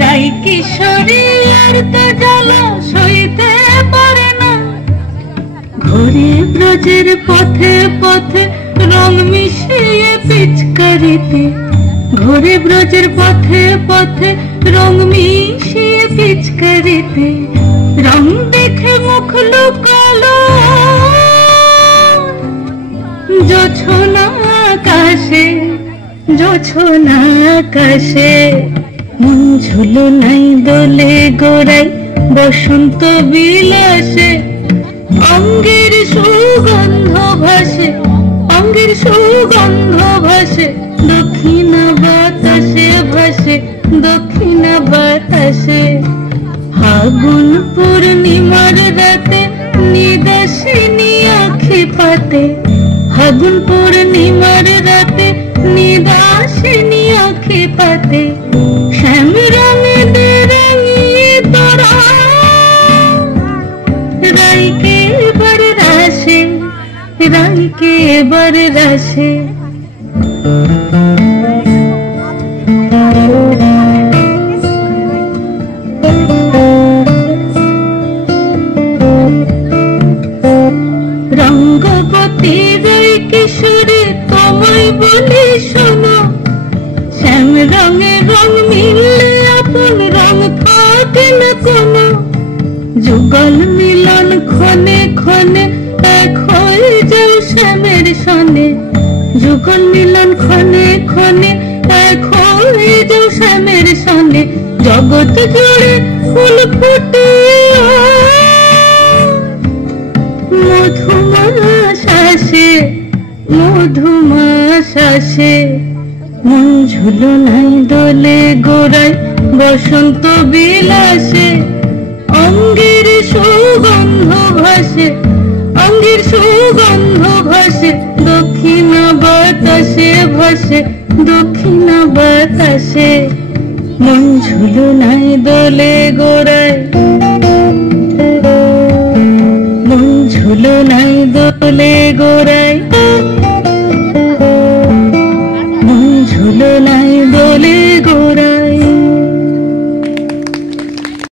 রাই কিশোরী আর তো জ্বালা সইতে পারে না। ঘোরে ব্রজের পথে পথে রং মিশিয়ে পিচকারিতে, ঘোরে ব্রজের পথে পথে রং মিশিয়ে পিচকারিতে, রং দেখে মুখ লুকালো জোছনা আকাশে, জোছনা আকাশে। মন ঝুলো নাই দোলে গোড়াই বসন্ত বিলাসে, অঙ্গের সুগন্ধ ভাসে, অঙ্গের সুগন্ধ ভাসে, দক্ষিণা বাতাসে ভাসে, দক্ষিণা বাতাসে। ফাগুন পূর্ণিমার রাতে নিদাসিনী আঁখি পাতে, ফাগুন পূর্ণিমার রাতে নিদাসিনী আঁখি পাতে, শ্যাম রঙে দেরঙিয়ে তোরা রাইকে এবার রাসে, রাইকে এবার রাসে। রঙ্গবতী রাই কিশোরী তোমায় বলি শোনো, শ্যাম রঙে রং মিললে আপন রং থাকে না কোনো, যুগল মিলন ক্ষণে ক্ষণে এক হয়ে যাও শ্যামের সনে, যুগল মিলন ক্ষণে ক্ষণে এক হয়ে যাও শ্যামের সনে। জগৎ জুড়ে ফুল ফুটে মধুমাশাসে, মধুমাশাসে। মন ঝুলো নাই দোলে গোড়াই বসন্ত বিলাসে, অঙ্গের সুগন্ধ ভাসে, অঙ্গের সুগন্ধ ভাসে, দক্ষিণা বাতাসে ভাসে, দক্ষিণা বাতাসে। মন ঝুলো নাই দোলে গোড়াই, মন ঝুলো নাই দোলে গোড়াই